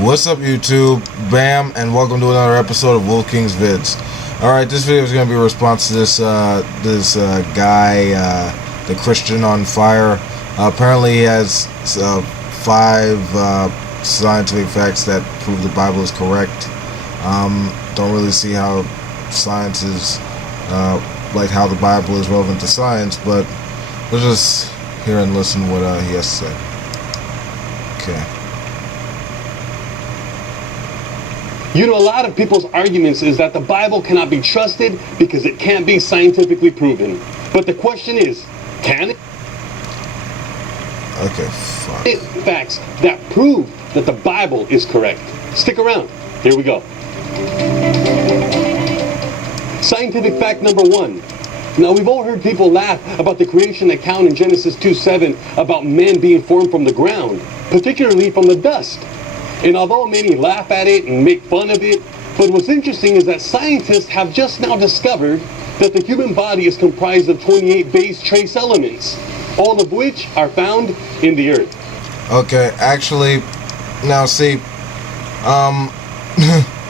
What's up, YouTube? Bam, and welcome to another episode of Wolf King's Vids. Alright, this video is going to be a response to this guy, the Christian on fire. Apparently he has 5 scientific facts that prove the Bible is correct. Don't really see how science is, like how the Bible is relevant to science, but let's just hear and listen what he has to say. Okay. You know, a lot of people's arguments is that the Bible cannot be trusted because it can't be scientifically proven. But the question is, can it? Okay, fuck. Facts that prove that the Bible is correct. Stick around. Here we go. Scientific fact number 1. Now, we've all heard people laugh about the creation account in Genesis 2:7 about men being formed from the ground, particularly from the dust. And although many laugh at it and make fun of it, but what's interesting is that scientists have just now discovered that the human body is comprised of 28 base trace elements, all of which are found in the earth. Okay, actually, now see,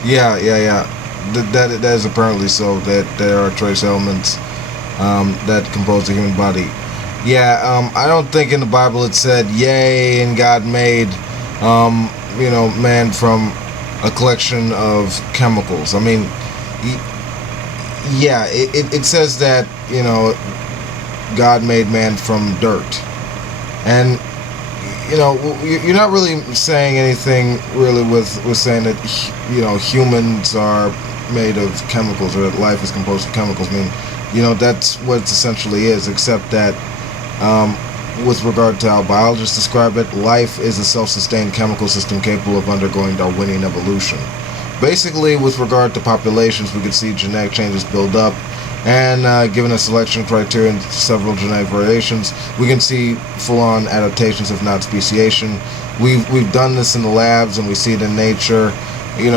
yeah. That is apparently so, that there are trace elements that compose the human body. Yeah, I don't think in the Bible it said, yay, and God made, man from a collection of chemicals. I mean, yeah, it says that, God made man from dirt. And, you're not really saying anything really with saying that, humans are made of chemicals, or that life is composed of chemicals. I mean, that's what it essentially is, except that, with regard to how biologists describe it, life is a self-sustained chemical system capable of undergoing Darwinian evolution. Basically, with regard to populations, we could see genetic changes build up, and given a selection criteria and several genetic variations, we can see full-on adaptations, if not speciation. We've done this in the labs, and we see it in nature. We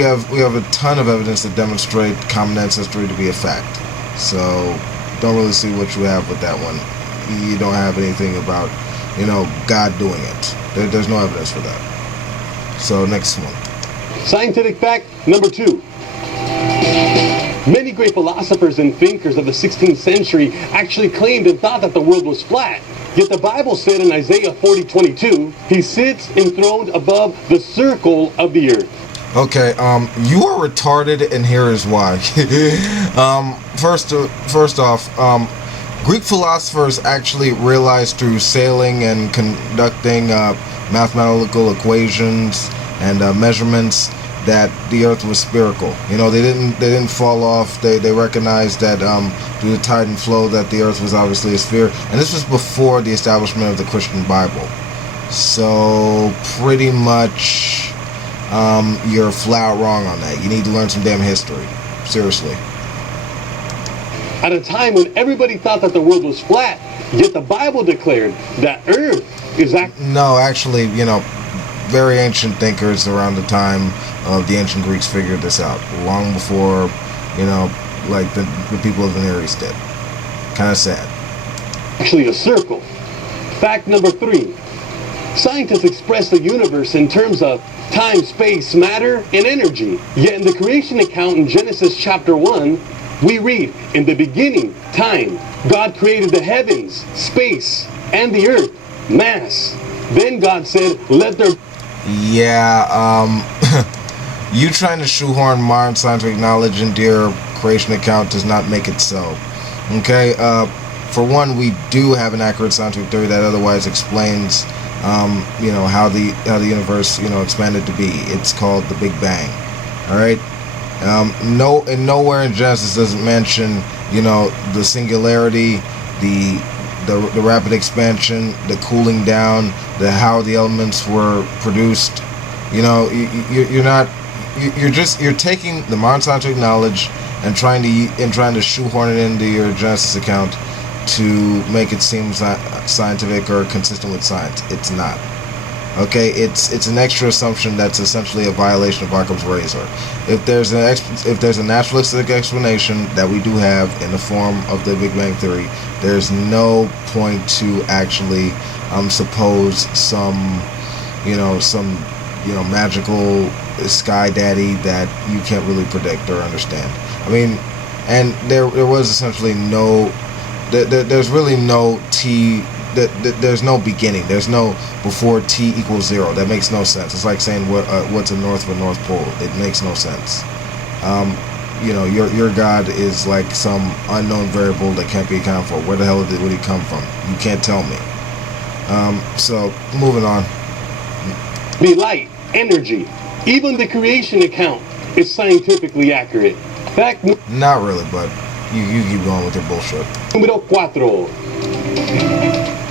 have a ton of evidence that demonstrate common ancestry to be a fact. So don't really see what you have with that one. You don't have anything about, God doing it. There's no evidence for that. So next one. Scientific fact number 2. Many great philosophers and thinkers of the 16th century actually claimed and thought that the world was flat. Yet the Bible said in Isaiah 40:22, he sits enthroned above the circle of the earth. Okay, you are retarded, and here is why. First off, Greek philosophers actually realized through sailing and conducting mathematical equations and measurements that the earth was spherical. They didn't fall off. They recognized that through the tide and flow that the earth was obviously a sphere, and this was before the establishment of the Christian Bible. So pretty much you're flat wrong on that. You need to learn some damn history. Seriously. At a time when everybody thought that the world was flat, yet the Bible declared that earth is No, actually, very ancient thinkers around the time of the ancient Greeks figured this out, long before, like the people of the Near East did. Kind of sad. Actually a circle. Fact number 3. Scientists express the universe in terms of time, space, matter, and energy. Yet in the creation account in Genesis chapter 1, we read, in the beginning, time, God created the heavens, space, and the earth, mass. Then God said, let there... Yeah, you trying to shoehorn modern scientific knowledge into your creation account does not make it so. Okay, for one, we do have an accurate scientific theory that otherwise explains, how the universe, expanded to be. It's called the Big Bang. All right. Nowhere in Genesis does it mention, the singularity, the rapid expansion, the cooling down, how the elements were produced. You're taking the modern scientific knowledge and trying to shoehorn it into your Genesis account to make it seem scientific or consistent with science. It's not. Okay, it's an extra assumption that's essentially a violation of Occam's razor. If there's a naturalistic explanation that we do have in the form of the Big Bang Theory, there's no point to actually suppose some magical sky daddy that you can't really predict or understand. I mean, and there was essentially no, there's really no T, there's no beginning. There's no before T equals 0. That makes no sense. It's like saying what's the north of a North Pole. It makes no sense. Your God is like some unknown variable that can't be accounted for. Where the hell would he come from? You can't tell me. So moving on. Be light, energy. Even the creation account is scientifically accurate. Fact not really, but you keep going with your bullshit. Número 4.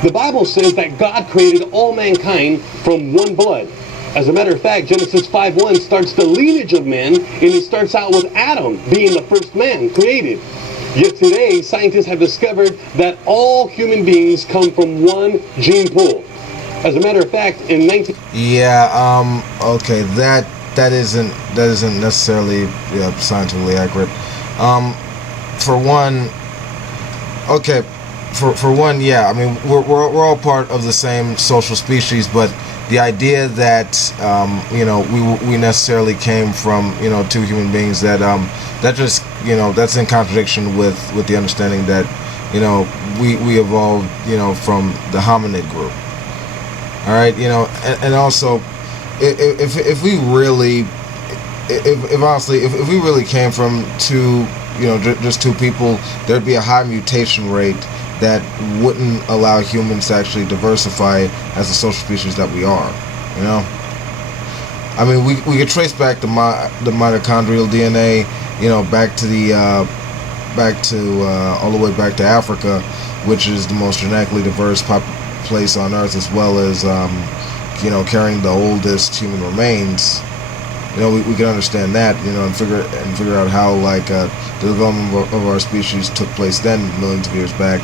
The Bible says that God created all mankind from one blood. As a matter of fact, Genesis 5:1 starts the lineage of man, and it starts out with Adam being the first man created. Yet today, scientists have discovered that all human beings come from one gene pool. As a matter of fact, in 19... Okay, that isn't necessarily scientifically accurate. For one, yeah, I mean, we're all part of the same social species, but the idea that we necessarily came from two human beings, that just that's in contradiction with the understanding that we evolved from the hominid group. All right, and also if we really came from two just two people, there'd be a high mutation rate that wouldn't allow humans to actually diversify as the social species that we are. I mean, we could trace back the mitochondrial DNA, back to all the way back to Africa, which is the most genetically diverse place on Earth, as well as carrying the oldest human remains. We can understand that, and figure out how the development of our species took place then, millions of years back.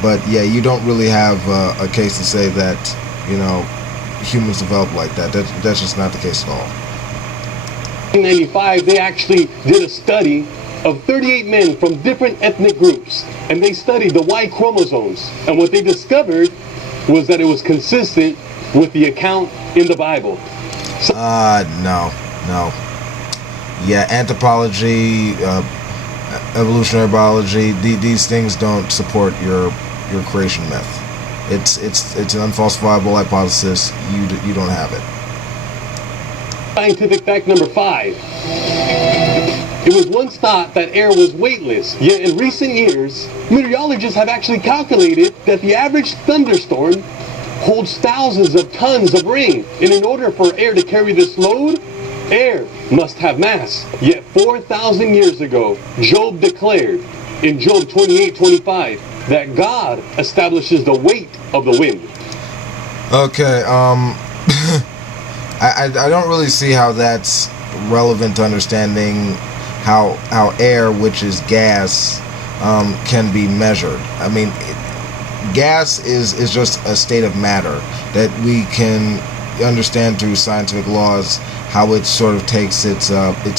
But yeah, you don't really have a case to say that humans developed like that. That's just not the case at all. In 1995, they actually did a study of 38 men from different ethnic groups, and they studied the Y chromosomes, and what they discovered was that it was consistent with the account in the Bible. No. Yeah, anthropology, evolutionary biology, these things don't support your creation myth. It's an unfalsifiable hypothesis. You don't have it. Scientific fact number 5. It was once thought that air was weightless, yet in recent years, meteorologists have actually calculated that the average thunderstorm holds thousands of tons of rain, and in order for air to carry this load, air must have mass. Yet 4,000 years ago, Job declared in Job 28:25 that God establishes the weight of the wind. Okay, I don't really see how that's relevant to understanding how air, which is gas, can be measured. I mean, gas is just a state of matter that we can understand through scientific laws, how it sort of takes its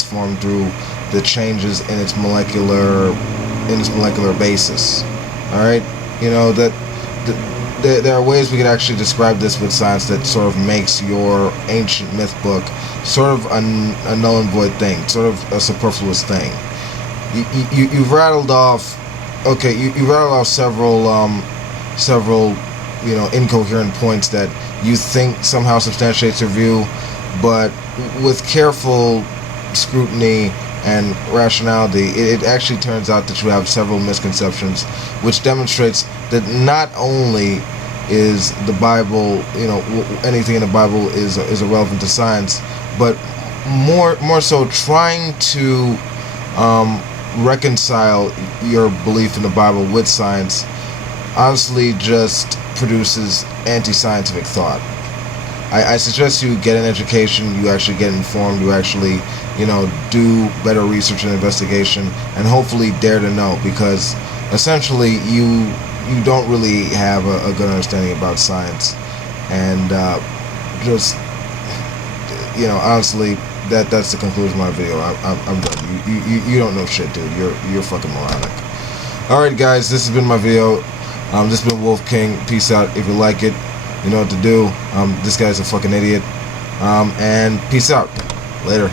form through the changes in its molecular basis. All right, there are ways we could actually describe this with science that sort of makes your ancient myth book sort of a null and void thing, sort of a superfluous thing. You've rattled off, you rattled off several incoherent points that you think somehow substantiates your view, but with careful scrutiny and rationality, it actually turns out that you have several misconceptions, which demonstrates that not only is the Bible, anything in the Bible is irrelevant to science, but more so trying to reconcile your belief in the Bible with science honestly just produces anti-scientific thought. I suggest you get an education, you actually get informed, you actually do better research and investigation, and hopefully dare to know, because essentially you don't really have a good understanding about science, and just honestly, that's the conclusion of my video. I'm done. You don't know shit, dude. You're fucking moronic. Alright guys, this has been my video. This has been Wolf King. Peace out. If you like it, you know what to do. This guy's a fucking idiot. And peace out. Later.